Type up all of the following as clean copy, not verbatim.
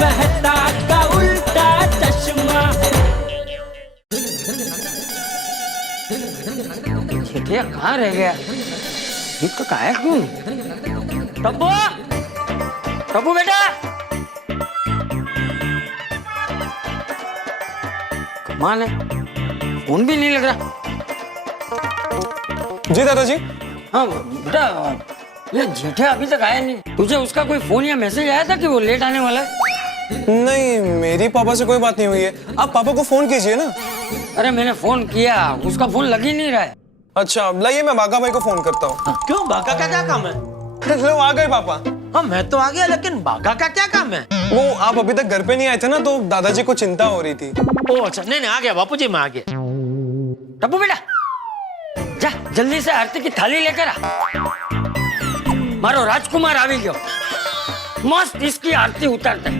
मेहता का उल्टा चश्मा। जेठिया कहाँ रह गया? ये तो कहाँ है? क्यों? टप्पू, टप्पू बेटा, कमाल है, फोन भी नहीं लग रहा। जी दादाजी। हाँ बेटा, ये जेठिया अभी तक आया नहीं। तुझे उसका कोई फोन या मैसेज आया था कि वो लेट आने वाला है? नहीं, मेरी पापा से कोई बात नहीं हुई है। आप पापा को फोन कीजिए ना। अरे मैंने फोन किया, उसका फोन लग ही नहीं रहा है। अच्छा, लाइए मैं बागा भाई को फोन करता हूँ। क्यों, बागा का क्या काम है? लो आ गए पापा। हाँ मैं तो आ गया, लेकिन बागा का क्या काम है? वो आप अभी तक घर पे नहीं आए थे ना, तो दादाजी को चिंता हो रही थी। ओ अच्छा, नहीं आ गया बापूजी, मैं आ गया। टप्पू बेटा, जा जल्दी से आरती की थाली लेकर आ। मारो राजकुमार आ गयो, मस्त इसकी आरती उतारते।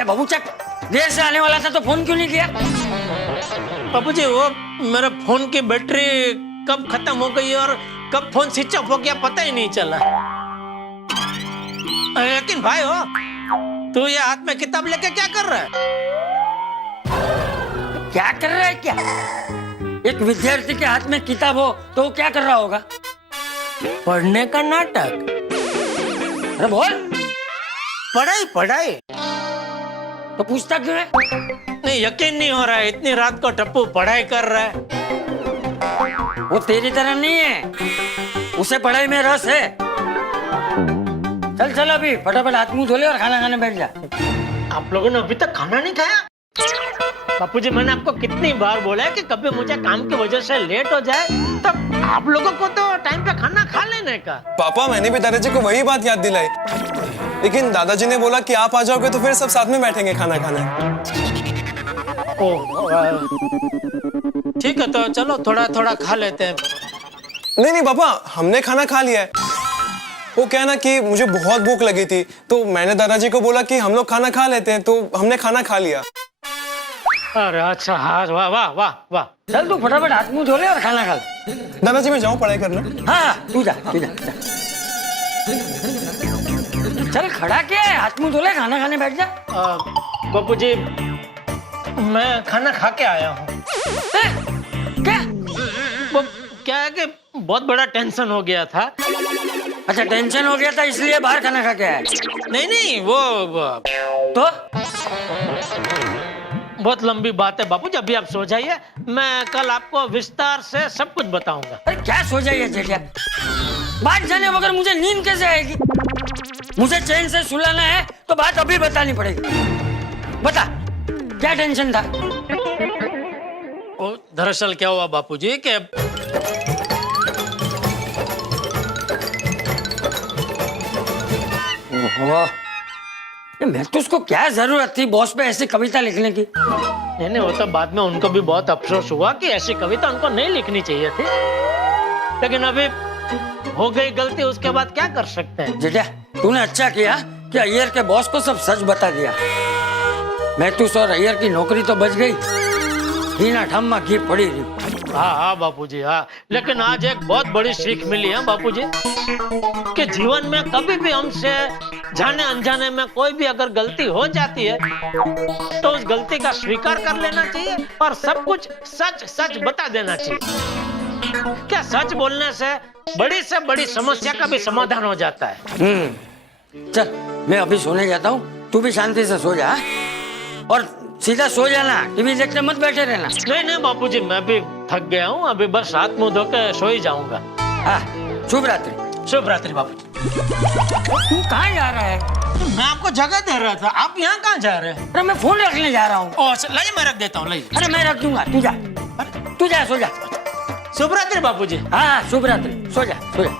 ए बाबू चक, देर से आने वाला था तो फोन क्यों नहीं किया? बापूजी वो मेरे फोन की बैटरी कब खत्म हो गई और कब फोन स्विच ऑफ हो गया पता ही नहीं चला। लेकिन भाई हो, तू ये हाथ में किताब लेके क्या कर रहा है? क्या कर रहा है क्या? एक विद्यार्थी के हाथ में किताब हो तो वो क्या कर रहा होगा? पढ़ने का नाटक। अरे बोल। पढ़ाई पढ़ाई। तो पूछता क्यों है? नहीं, यकीन नहीं हो रहा है, इतनी रात को टप्पू पढ़ाई कर रहा है। वो तेरी तरह नहीं है, उसे पढ़ाई में रस है। चल चल अभी फटाफट हाथ मुंह धो ले और खाना खाने बैठ जा। आप लोगों ने अभी तक खाना नहीं खाया? बापूजी मैंने आपको कितनी बार बोला है कि कभी मुझे काम की वजह से लेट हो जाए तब आप लोगों को तो टाइम पे खाना खा लेने का। पापा मैंने भी दादाजी को वही बात याद दिलाई, लेकिन दादाजी ने बोला कि आप आ जाओगे तो फिर सब साथ में बैठेंगे खाना खाने। ठीक है, तो चलो थोड़ा थोड़ा खा लेते हैं। नहीं नहीं पापा, हमने खाना खा लिया है। वो क्या ना कि मुझे बहुत भूख लगी थी, तो मैंने दादाजी को बोला कि हम लोग खाना खा लेते हैं, तो हमने खाना खा लिया। अरे अच्छा, हाँ वाह वाह वाह वाह। चल तू फटाफट हाथ मुंह धो ले और खाना खा ले। दादाजी मैं जाऊँ पढ़ाई करना? हाँ तू जा, तू जा, जा। चल खड़ा क्या है, हाथ मुंह धो ले, खाना खाने बैठ जा। बापूजी मैं खाना खा के आया हूँ। क्या? वो क्या है कि बहुत बड़ा टेंशन हो गया था। अच्छा टेंशन हो गया था इसलिए बाहर खाना खा के आया? नहीं नहीं, वो तो बहुत लंबी बात है बापूजी, अभी आप सो जाइए, मैं कल आपको विस्तार से सब कुछ बताऊंगा। अरे क्या सो जाइए जेठिया, बात जाने बगैर मुझे नींद कैसे आएगी? मुझे चैन से सुलाना है तो बात अभी बतानी पड़ेगी। बता क्या टेंशन था? दरअसल क्या हुआ बापूजी कि मैं तो उसको क्या जरूरत थी बॉस पे ऐसी कविता लिखने की? नहीं वो तो बाद में उनको भी बहुत अफसोस हुआ कि ऐसी कविता उनको नहीं लिखनी चाहिए थी, लेकिन अभी हो गई गलती, उसके बाद क्या कर सकते हैं। जेठिया तूने अच्छा किया कि अय्यर के बॉस को सब सच बता दिया। मैथुस और अय्यर की नौकरी तो बच गई, घी ना ठम्मा घी पड़ी रही। हाँ हाँ बापूजी हाँ, लेकिन आज एक बहुत बड़ी सीख मिली है बापूजी कि जीवन में कभी भी हमसे जाने अनजाने में कोई भी अगर गलती हो जाती है तो उस गलती का स्वीकार कर लेना चाहिए और सब कुछ सच सच बता देना चाहिए। क्या सच बोलने से बड़ी समस्या का भी समाधान हो जाता है। चल मैं अभी सोने जाता हूँ, तू भी शांति से सो जा और सीधा सो जाना, टीवी देखते मत बैठे रहना। नहीं बापूजी मैं भी थक गया हूँ, अभी बस हाथ मुंह धो के सो ही जाऊंगा। हाँ शुभ रात्रि। शुभ रात्रि बापूजी। तू कहाँ जा रहा है? मैं आपको जगह दे रहा था, आप यहाँ कहाँ जा रहे हैं? अरे मैं फोन रखने जा रहा हूँ। लाइए मैं रख देता हूँ, लाइए। अरे मैं रख दूंगा, तू जा, तू जा, सो जा। शुभ रात्रि बापूजी। हाँ शुभ रात्रि, सो जा सो जा।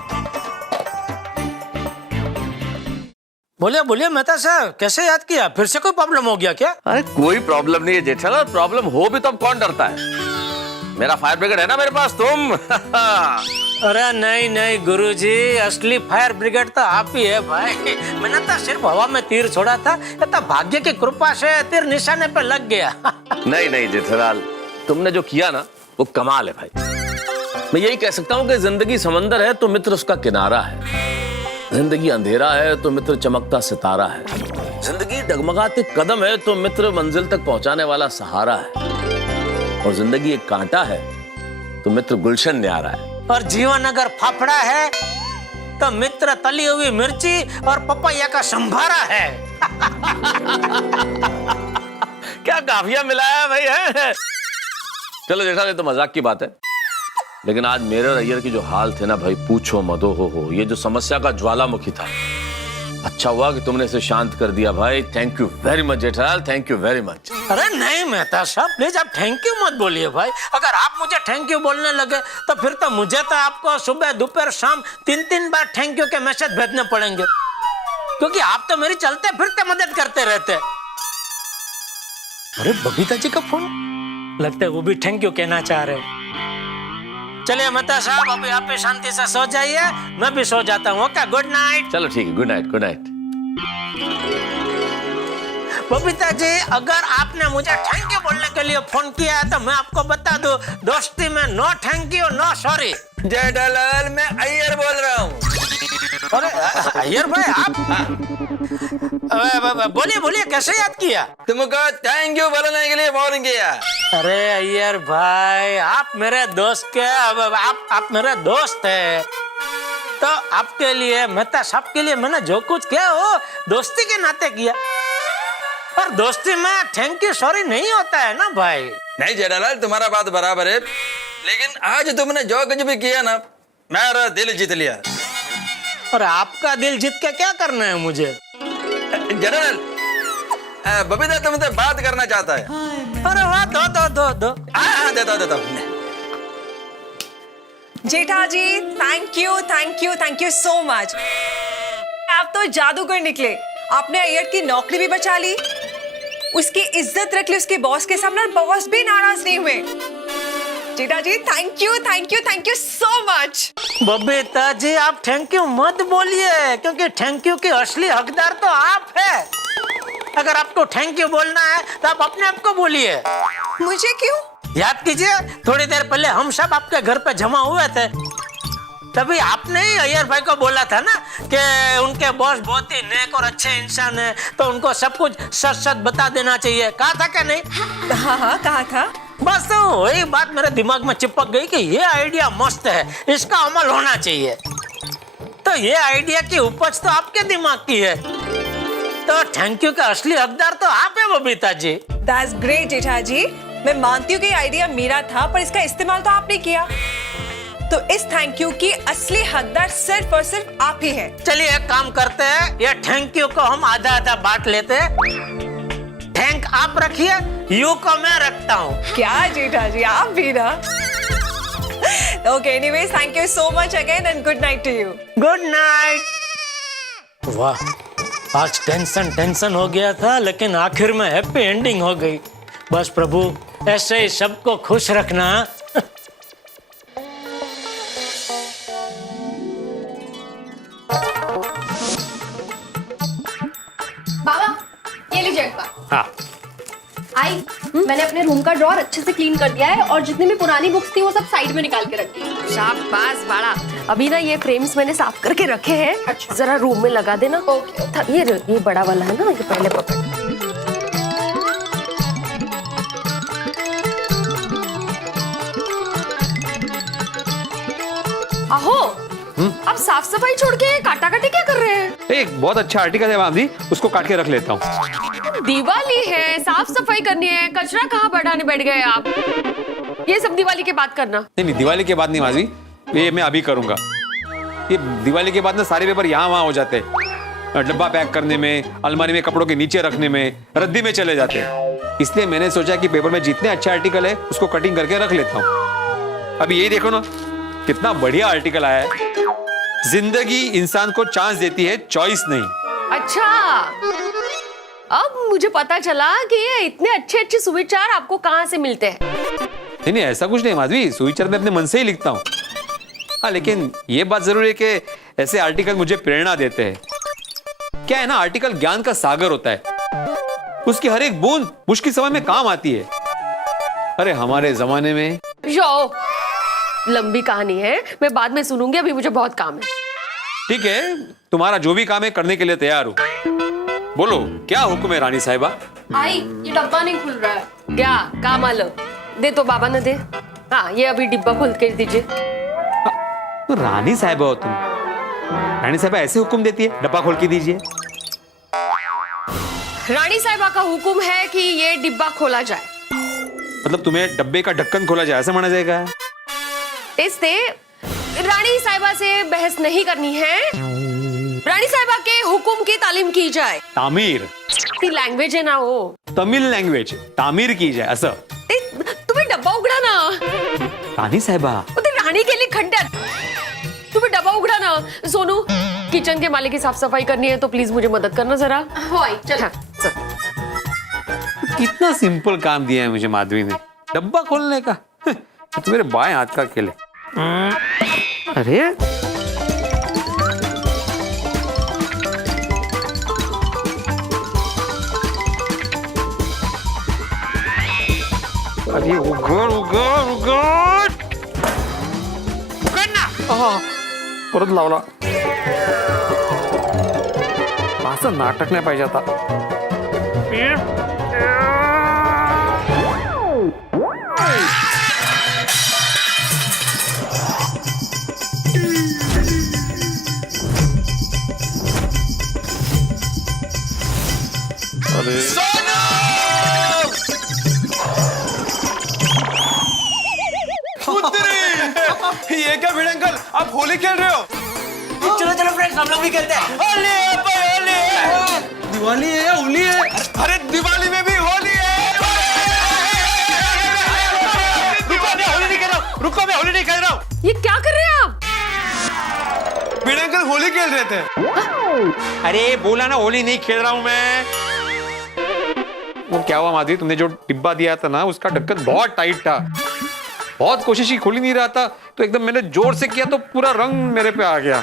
बोलिए बोलिए मेहता साहब, कैसे याद किया? फिर से कोई प्रॉब्लम हो गया क्या? अरे कोई प्रॉब्लम नहीं है जेठालाल, प्रॉब्लम हो भी तो अब कौन डरता है? मेरा फायर ब्रिगेड है ना मेरे पास, तुम। अरे नहीं गुरुजी, असली फायर ब्रिगेड तो आप ही है भाई। मैंने तो सिर्फ हवा में तीर छोड़ा था, ये तो भाग्य की कृपा से तीर निशाने पे लग गया। नहीं जेठालाल, तुमने जो किया ना वो कमाल है भाई। मैं यही कह सकता हूँ कि जिंदगी समंदर है तो मित्र उसका किनारा है। जिंदगी अंधेरा है तो मित्र चमकता सितारा है, जिंदगी डगमगाते कदम है तो मित्र मंजिल तक पहुंचाने वाला सहारा है, और जिंदगी एक कांटा है तो मित्र गुलशन न्यारा है। और जीवन अगर फाफड़ा है तो मित्र तली हुई मिर्ची और पपैया का संभारा है। क्या काफिया मिलाया भाई है। चलो जेठा, ये तो मजाक की बात है, लेकिन आज मेरे और अय्यर की जो हाल थे ना भाई, पूछो मत। हो ये जो समस्या का ज्वालामुखी था, अच्छा हुआ कि तुमने इसे शांत कर दिया भाई। Thank you very much Jethalal, thank you very much. अरे नहीं मेहता साहब, प्लीज आप थैंक यू मत बोलिए भाई। अगर आप मुझे थैंक यू बोलने लगे तो फिर तो मुझे तो आपको सुबह दोपहर शाम 3-3 बार थैंक यू के मैसेज भेजने पड़ेंगे, क्योंकि आप तो मेरी चलते फिरते मदद करते रहते। अरे बबीता जी का फोन, लगता है वो भी थैंक यू कहना चाह रहे। चलिए मेहता साहब, अभी आप भी शांति से सो जाइए, मैं भी सो जाता हूँ। Okay, good night. चलो ठीक है, good night good night. Babita ji, अगर आपने मुझे थैंक यू बोलने के लिए फोन किया है तो मैं आपको बता दूं, दोस्ती में no thank you no sorry. Jethalal, मैं अय्यर बोल रहा हूँ। अरे अय्यर भाई, आप बोलिए बोलिए, कैसे याद किया? तुमको थैंक यू बोलने के लिए फोन किया। अरे अय्यर भाई, आप मेरे दोस्त के आप मेरे दोस्त है, तो आपके लिए, मेहता साहब के लिए मैंने जो कुछ किया वो दोस्ती के नाते किया, और दोस्ती में थैंक यू सॉरी नहीं होता है ना भाई। नहीं जेठालाल, तुम्हारा बात बराबर है, लेकिन आज तुमने जो कुछ भी किया ना, मेरा दिल जीत लिया। और आपका दिल जीत के क्या करना है मुझे? जेठालाल, बबीता तुमसे बात करना चाहता है। अरे वाह, दो। हाँ, देता हूँ। जेठा ji, thank you so much. आप तो जादूगर निकले। आपने अय्यर की नौकरी भी बचा ली, उसकी इज्जत रख ली उसके बॉस के सामने, बॉस भी नाराज नहीं हुए। Jetha ji, thank you so much. Babita ji, आप थैंक यू मत बोलिए, क्योंकि थैंक यू की असली हकदार तो आप है। अगर आपको थैंक यू बोलना है तो आप अपने आप को बोलिए। मुझे क्यों? याद कीजिए, थोड़ी देर पहले हम सब आपके घर पे जमा हुए थे, तभी आपने ही अय्यर भाई को बोला था ना कि उनके बॉस बहुत ही नेक और अच्छे इंसान है, तो उनको सब कुछ सच सच बता देना चाहिए। कहा था क्या नहीं? हाँ, कहा था। बस तो वही बात मेरे दिमाग में चिपक गई कि ये आइडिया मस्त है, इसका अमल होना चाहिए। तो ये आइडिया की उपज तो आपके दिमाग की है, तो थैंक यू का असली हकदार तो आप है बबीता जी। That's great जेठा जी। मैं मानती हूँ कि आइडिया मेरा था, पर इसका इस्तेमाल तो आपने किया, तो इस थैंक यू की असली हकदार सिर्फ और सिर्फ आप ही हैं। चलिए एक काम करते हैं, ये थैंक यू को हम आधा आधा बांट लेते हैं। थैंक आप रखिए, यू को मैं रखता हूँ। क्या जेठा जी, आप भी ना। Okay, anyways, thank you so much again and good night to you. Good night. वाह, आज टेंशन हो गया था, लेकिन आखिर में हैप्पी एंडिंग हो गई। बस प्रभु ऐसे ही सबको खुश रखना। बाबा, ये लीजिए एक बार। हाँ, आई, मैंने अपने रूम का ड्रॉर अच्छे से क्लीन कर दिया है, और जितनी भी पुरानी बुक्स थी वो सब साइड में निकाल के रख दी। शाबाश बड़ा। अभी ना ये फ्रेम्स मैंने साफ करके रखे हैं। अच्छा, जरा रूम में लगा देना। ओके। ये बड़ा वाला है ना, ये पहले पकड़। आहो, आप साफ सफाई छोड़ के काटा काटी क्या कर रहे हैं? एक बहुत अच्छा आर्टिकल है मामी, उसको काट के रख लेता हूँ। दिवाली है, साफ सफाई करनी है, कचरा कहाँ बढ़ाने बैठ गए आप? ये सब दिवाली के बाद करना। नहीं, दिवाली के बाद नहीं माजी, ये मैं अभी करूंगा। ये दिवाली के बाद ना सारे पेपर यहाँ वहाँ हो जाते हैं, डब्बा पैक करने में, अलमारी में कपड़ों के नीचे रखने में, रद्दी में चले जाते हैं। इसलिए मैंने सोचा कि पेपर में जितने अच्छे आर्टिकल है उसको कटिंग करके रख लेता हूँ। अभी यही देखो ना, कितना बढ़िया आर्टिकल आया है। जिंदगी इंसान को चांस देती है, चॉइस नहीं। अच्छा, अब मुझे पता चला कि ये इतने अच्छे अच्छे सुविचार आपको कहाँ से मिलते हैं। नहीं, ऐसा कुछ नहीं माधवी, सुविचार मैं अपने मन से ही लिखता हूँ। हाँ, लेकिन ये बात जरूर है कि ऐसे आर्टिकल मुझे प्रेरणा देते हैं। क्या है ना, आर्टिकल ज्ञान का सागर होता है, उसकी हर एक बूंद मुश्किल समय में काम आती है। अरे हमारे जमाने में लंबी कहानी है, मैं बाद में सुनूंगी, अभी मुझे बहुत काम है। ठीक है, तुम्हारा जो भी काम है करने के लिए तैयार हूँ। बोलो क्या हुक्म है रानी साहिबा? आई, ये डब्बा नहीं खुल रहा है। क्या काम आलो? दे तो बाबा ने दे। हाँ, ये अभी डिब्बा खोल के दीजिए। तो रानी साहिबा हो तुम, रानी साहिबा ऐसे हुक्म देती है, डब्बा खोल के दीजिए। रानी साहिबा का हुक्म है कि ये डिब्बा खोला जाए। मतलब तुम्हें डब्बे का ढक्कन खोला जाए ऐसा माना जाएगा? तेस्ते, रानी साहिबा से बहस नहीं करनी है। रानी साहिबा के हुक्म की तालीम की जाए। तामीर, ती लँग्वेज आहे ना हो। तमिल लँग्वेज तामीर की जाए असं। ते तुम्ही डब्बा उघडा ना। रानी साहिबा, ते राणी गेली खड्ड्यात। तुम्ही डब्बा उघडा ना। सोनू, किचन के माले की साफ सफाई करनी है तो प्लीज मुझे मदद करना जरा। हो आई, चल। हाँ, चल। कितना सिंपल काम दिया है मुझे माधवी ने, डब्बा खोलने का। तो मेरे बाएं हाथ का खेल है। अरे अरे उघड उघड उघड उघड ना। परत लावला। असं नाटक नाही पाहिजे आता। ये क्या भिड़ अंकल, आप होली खेल रहे हो? चलो चलो फ्रेंड्स, हम लोग भी खेलते हैं। दिवाली है या होली है? अरे दिवाली में भी होली है। रुको, मैं होली नहीं खेल रहा हूँ। रुको, मैं होली नहीं खेल रहा हूँ। ये क्या कर रहे हैं आप? भिड़ अंकल होली खेल रहे थे। अरे बोला ना होली नहीं खेल रहा हूँ मैं। वो क्या हुआ माधवी, तुमने जो डिब्बा दिया था ना उसका ढक्कन बहुत टाइट था, बहुत कोशिश की, खुल ही नहीं रहा था, तो एकदम मैंने जोर से किया तो पूरा रंग मेरे पे आ गया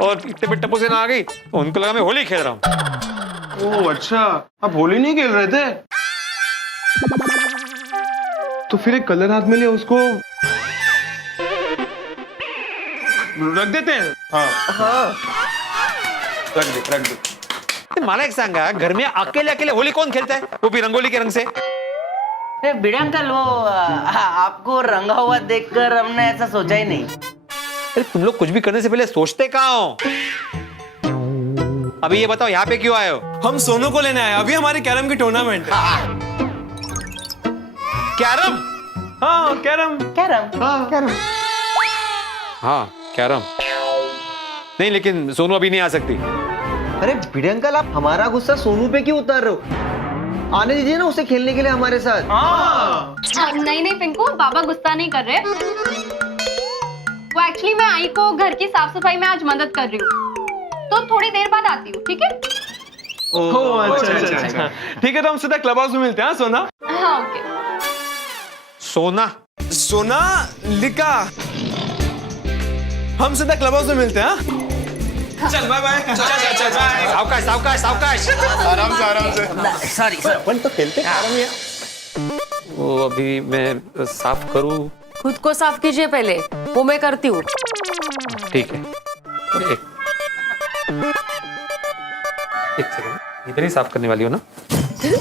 और इतने में टप्पू से ना आ गई तो उनको लगा मैं होली खेल रहा हूँ। ओह अच्छा, आप होली नहीं खेल रहे थे? तो फिर एक कलर हाथ में लिया, उसको रख देते हैं। हाँ रख दे। मला एक सांगा, घर में अकेले अकेले होली कौन खेलता है, वो भी रंगोली के रंग से? भिड़े अंकल, वो आपको रंगा हुआ देखकर हमने ऐसा सोचा ही नहीं। अरे तुम लोग कुछ भी करने से पहले सोचते कहाँ हो? अभी ये बताओ यहाँ पे क्यों आए हो? हम सोनू को लेने आए, अभी हमारी कैरम की टूर्नामेंट है। कैरम? हाँ कैरम। हाँ कैरम। नहीं लेकिन सोनू अभी नहीं आ सकती। अरे भिड़े अंकल, आप हमारा गुस्सा सोनू पे क्यों उतार रहे हो? आने दीजिए ना उसे खेलने के लिए हमारे साथ। नहीं नहीं पिंकू, बाबा गुस्सा नहीं कर रहे। वो एक्चुअली मैं आई को घर की साफ सफाई में आज मदद कर रही हूँ, तो थोड़ी देर बाद आती हूँ, ठीक है? अच्छा। ठीक है, तो हम सीधा क्लब हाउस में मिलते हैं। सोना? हाँ ओके। सोना लिका, हम सीधा क्लब हाउस में मिलते हैं। चल बाय बाय। सावकाश सावकाश सावकाश। आराम से। Sorry sir. अपन तो खेलते हैं। वो अभी मैं साफ करूँ? खुद को साफ कीजिए पहले, वो मैं करती हूँ। ठीक है, एक सेकंड, इधर ही साफ करने वाली हो ना?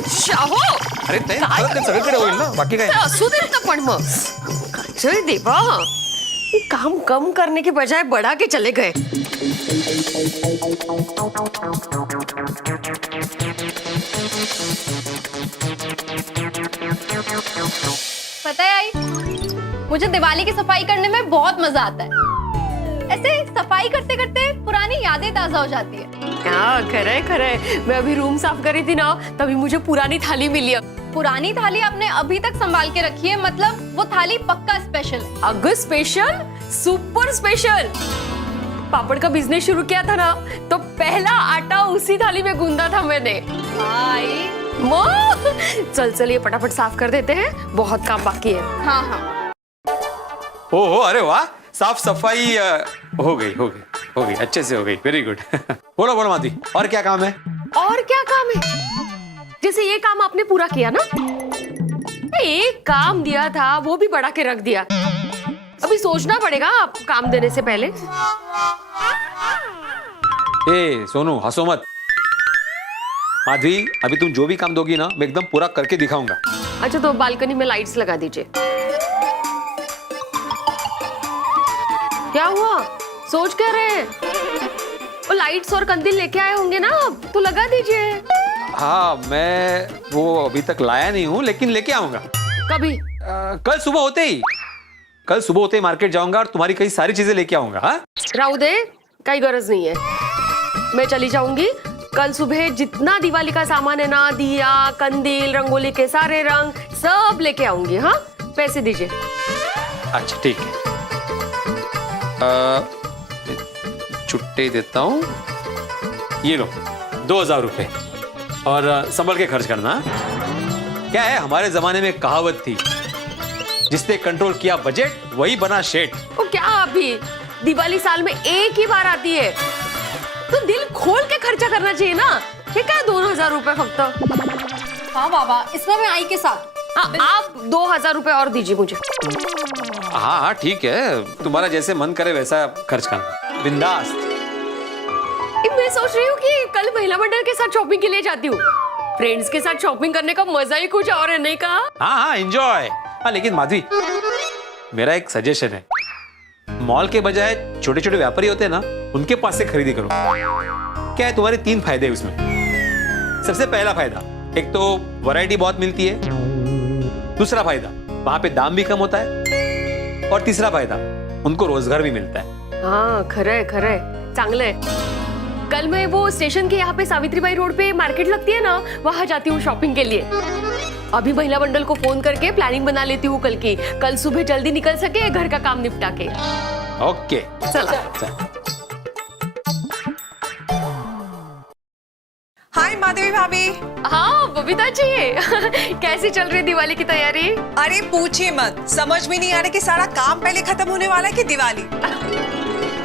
शाहो, अरे ते सगळीकडे होईल ना, बाकी काय? असू दे ना पण मग। जय देवा, ये काम कम करने के बजाय बढ़ा के चले गए। पता है आई, मुझे दिवाली की सफाई करने में बहुत मजा आता है। ऐसे सफाई करते करते पुरानी यादें ताजा हो जाती है। हाँ खरे, मैं अभी रूम साफ करी थी ना, तभी मुझे पुरानी थाली मिली। पुरानी थाली आपने अभी तक संभाल के रखी है, मतलब वो थाली पक्का स्पेशल है। अगर स्पेशल, सुपर स्पेशल। पापड़ का बिजनेस शुरू किया था ना, तो पहला आटा उसी थाली में गूंदा था मैंने। चल ये फटाफट साफ कर देते हैं, बहुत काम बाकी है। हाँ। ओहो, अरे वाह, साफ सफाई हो गई, अच्छे से हो गई, वेरी गुड। बोलो माधवी, और क्या काम है? और क्या काम है? जैसे ये काम आपने पूरा किया ना, एक काम दिया था वो भी बढ़ा के रख दिया। अब भी सोचना पड़ेगा आपको काम देने से पहले। ए सोनू हंसो मत। माधवी अभी तुम जो भी काम दोगी ना मैं एकदम पूरा करके दिखाऊंगा। अच्छा तो बालकनी में लाइट्स लगा दीजिए। क्या हुआ, सोच क्या रहे हैं? वो लाइट्स और कंदील लेके आए होंगे ना, तो लगा दीजिए। हाँ मैं वो अभी तक लाया नहीं हूँ लेकिन लेके आऊंगा। कभी? कल सुबह होते ही मार्केट जाऊंगा और तुम्हारी कई सारी चीजें लेके आऊंगा। हाँ राहु दे, कई गरज नहीं है, मैं चली जाऊंगी। कल सुबह जितना दिवाली का सामान है ना, दिया, कंदील, रंगोली के सारे रंग सब लेके आऊंगी। हाँ पैसे दीजिए। अच्छा ठीक है, छुट्टी देता हूँ, ये लो 2000 रुपए और संभल के खर्च करना। क्या है, हमारे जमाने में कहावत थी, जिसने कंट्रोल किया बजट वही बना शेठ। वो क्या, अभी दिवाली साल में एक ही बार आती है, तो दिल खोल के खर्चा करना चाहिए ना। ये क्या 2000 रुपए फक्त? हाँ बाबा, इसमें मैं आई के साथ। आप 2000 रुपए और दीजिए मुझे। हाँ हाँ ठीक है, तुम्हारा जैसे मन करे वैसा खर्च करना, बिंदास। मैं सोच रही हूँ कि कल महिला मंडल के साथ शॉपिंग के लिए जाती हूँ। फ्रेंड्स के साथ शॉपिंग करने का मजा ही कुछ और है, नहीं कहा? हाँ हाँ एंजॉय। हाँ लेकिन माधवी, मेरा एक सजेशन है, मॉल के बजाय छोटे छोटे व्यापारी होते हैं ना, उनके पास से खरीदी करो। क्या है, तुम्हारे 3 फायदे हैं उसमें। सबसे पहला फायदा, एक तो वैरायटी बहुत मिलती है, दूसरा फायदा वहां पे दाम भी कम होता है, और तीसरा फायदा उनको रोजगार भी मिलता है। हाँ खरे खरे, चांगले। कल मैं वो स्टेशन के यहाँ पे सावित्रीबाई रोड पे मार्केट लगती है ना, वहां जाती हूँ शॉपिंग के लिए। अभी महिला मंडल को फोन करके प्लानिंग बना लेती हूँ कल की, कल सुबह जल्दी निकल सके घर का काम निपटा के। ओके चला। हाय माधवी भाभी। हाँ बबीता जी, कैसी चल रही दिवाली की तैयारी? अरे पूछिए मत, समझ में नहीं आ रहा कि सारा काम पहले खत्म होने वाला है कि दिवाली।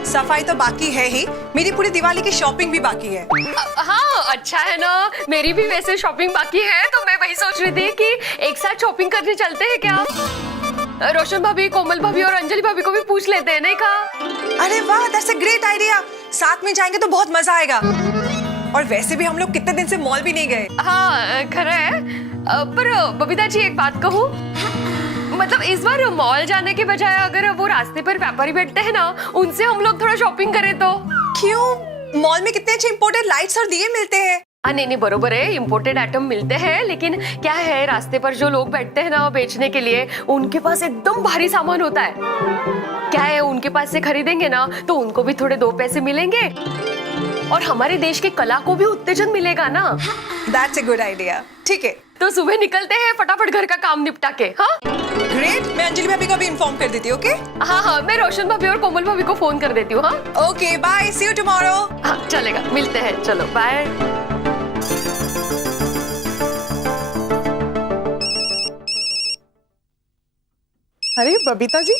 सफाई तो बाकी है ही, मेरी पूरी दिवाली की शॉपिंग भी बाकी है। हाँ अच्छा है ना, मेरी भी वैसे शॉपिंग बाकी है, तो मैं वही सोच रही थी कि एक साथ शॉपिंग करने चलते हैं क्या? रोशन भाभी, कोमल भाभी और अंजलि भाभी को भी पूछ लेते हैं, नहीं कहा? अरे वाह, दैट्स अ ग्रेट आइडिया। साथ में जाएंगे तो बहुत मजा आएगा। और वैसे भी हम लोग कितने दिन से मॉल भी नहीं गए। हाँ खरा है, पर बबीता जी एक बात कहूँ, मतलब इस बार मॉल जाने के बजाय अगर वो रास्ते पर व्यापारी बैठते हैं ना, उनसे हम लोग थोड़ा शॉपिंग करें तो? क्यों, मॉल में कितने अच्छे इंपोर्टेड लाइट्स और दिए मिलते हैं। नहीं नहीं बरोबर है, इंपोर्टेड आइटम मिलते हैं, लेकिन क्या है, रास्ते पर जो लोग बैठते हैं ना बेचने के लिए, उनके पास एकदम भारी सामान होता है। क्या है, उनके पास से खरीदेंगे ना तो उनको भी थोड़े 2 पैसे मिलेंगे, और हमारे देश की कला को भी उत्तेजन मिलेगा ना। That's a good idea. ठीक है, तो सुबह निकलते हैं फटाफट घर का काम निपटा के। हाँ ग्रेट, मैं अंजलि भाभी को भी इन्फॉर्म कर देती हूँ। ओके हाँ हाँ, मैं रोशन भाभी और कोमल भाभी को फोन कर देती हूँ। हाँ okay, bye, see you tomorrow. हाँ चलेगा, मिलते हैं, चलो बाय। अरे बबीता जी,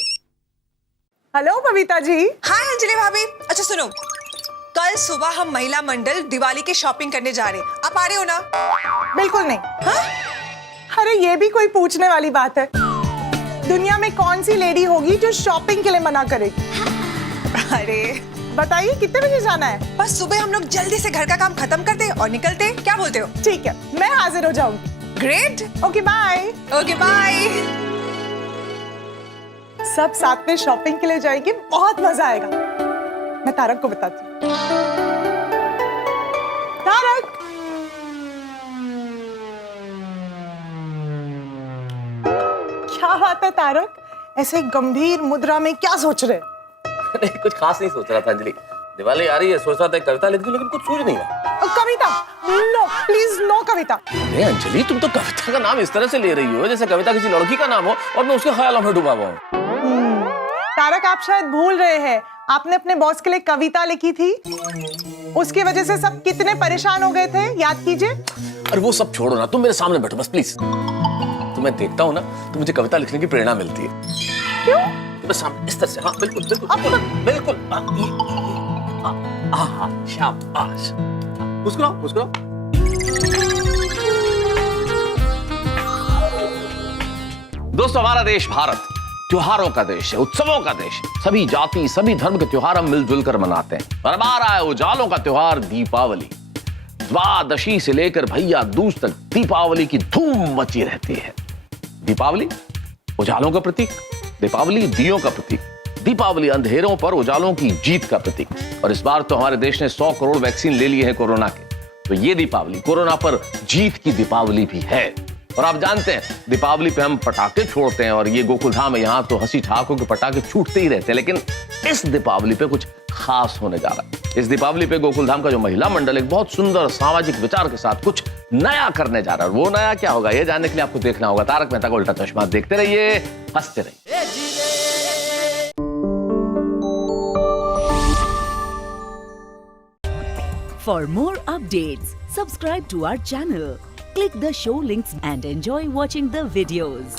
हेलो बबीता जी। हाय अंजलि भाभी। अच्छा सुनो, कल सुबह हम महिला मंडल दिवाली की शॉपिंग करने जा रहे हैं, आप आ रहे हो ना? बिल्कुल नहीं। हाँ? अरे ये भी कोई पूछने वाली बात है? दुनिया में कौन सी लेडी होगी जो शॉपिंग के लिए मना करेगी? अरे बताइए कितने बजे जाना है? बस सुबह हम लोग जल्दी से घर का काम खत्म करते और निकलते, क्या बोलते हो? ठीक है, मैं हाजिर हो जाऊंगी। Great, okay bye. Okay bye. सब साथ में शॉपिंग के लिए जाएंगे, बहुत मजा आएगा। मैं तारक को बताती हूँ। तारक, क्या बात है तारक, ऐसे गंभीर मुद्रा में क्या सोच रहे? अरे कुछ खास नहीं सोच रहा था अंजलि, दिवाली आ रही है, सोच रहा था कविता लिख दूं, लेकिन कुछ सूझ नहीं रहा। कविता? नो प्लीज, नो कविता। अरे अंजलि, तुम तो कविता का नाम इस तरह से ले रही हो जैसे कविता किसी लड़की का नाम हो और मैं उसके ख्यालों में डूबा हुआ हूँ। तारक, आप शायद भूल रहे हैं, आपने अपने बॉस के लिए कविता लिखी थी, उसकी वजह से सब कितने परेशान हो गए थे, याद कीजिए। अरे वो सब छोड़ो ना, तुम मेरे सामने बैठो बस प्लीज। तुम्हें देखता हूँ ना तो मुझे कविता लिखने की प्रेरणा मिलती है। क्यों? बस इस तरह से, हाँ बिल्कुल बिल्कुल बिल्कुल। शाबाश, मुस्कुराओ मुस्कुराओ। दोस्तों, हमारा देश भारत त्योहारों का देश है, उत्सवों का देश है। सभी जाति सभी धर्म के त्योहार हम मिलजुल कर मनाते हैं। और अब आ रहा है उजालों का त्योहार दीपावली। द्वादशी से लेकर भैया दूज तक दीपावली की धूम मची रहती है। दीपावली उजालों का प्रतीक, दीपावली दियों का प्रतीक, दीपावली अंधेरों पर उजालों की जीत का प्रतीक। और इस बार तो हमारे देश ने 100 करोड़ वैक्सीन ले लिए हैं कोरोना के, तो ये दीपावली कोरोना पर जीत की दीपावली भी है। और आप जानते हैं दीपावली पे हम पटाखे छोड़ते हैं और ये गोकुलधाम है, यहाँ तो हंसी ठाकों के पटाखे छूटते ही रहते हैं। लेकिन इस दीपावली पे कुछ खास होने जा रहा है। इस दीपावली पे गोकुलधाम का जो महिला मंडल एक बहुत सुंदर सामाजिक विचार के साथ कुछ नया करने जा रहा है। वो नया क्या होगा ये जानने के लिए आपको देखना होगा तारक मेहता का उल्टा चश्मा। देखते रहिए, हंसते रहिए। For more updates, subscribe to our channel, click the show links and enjoy watching the videos.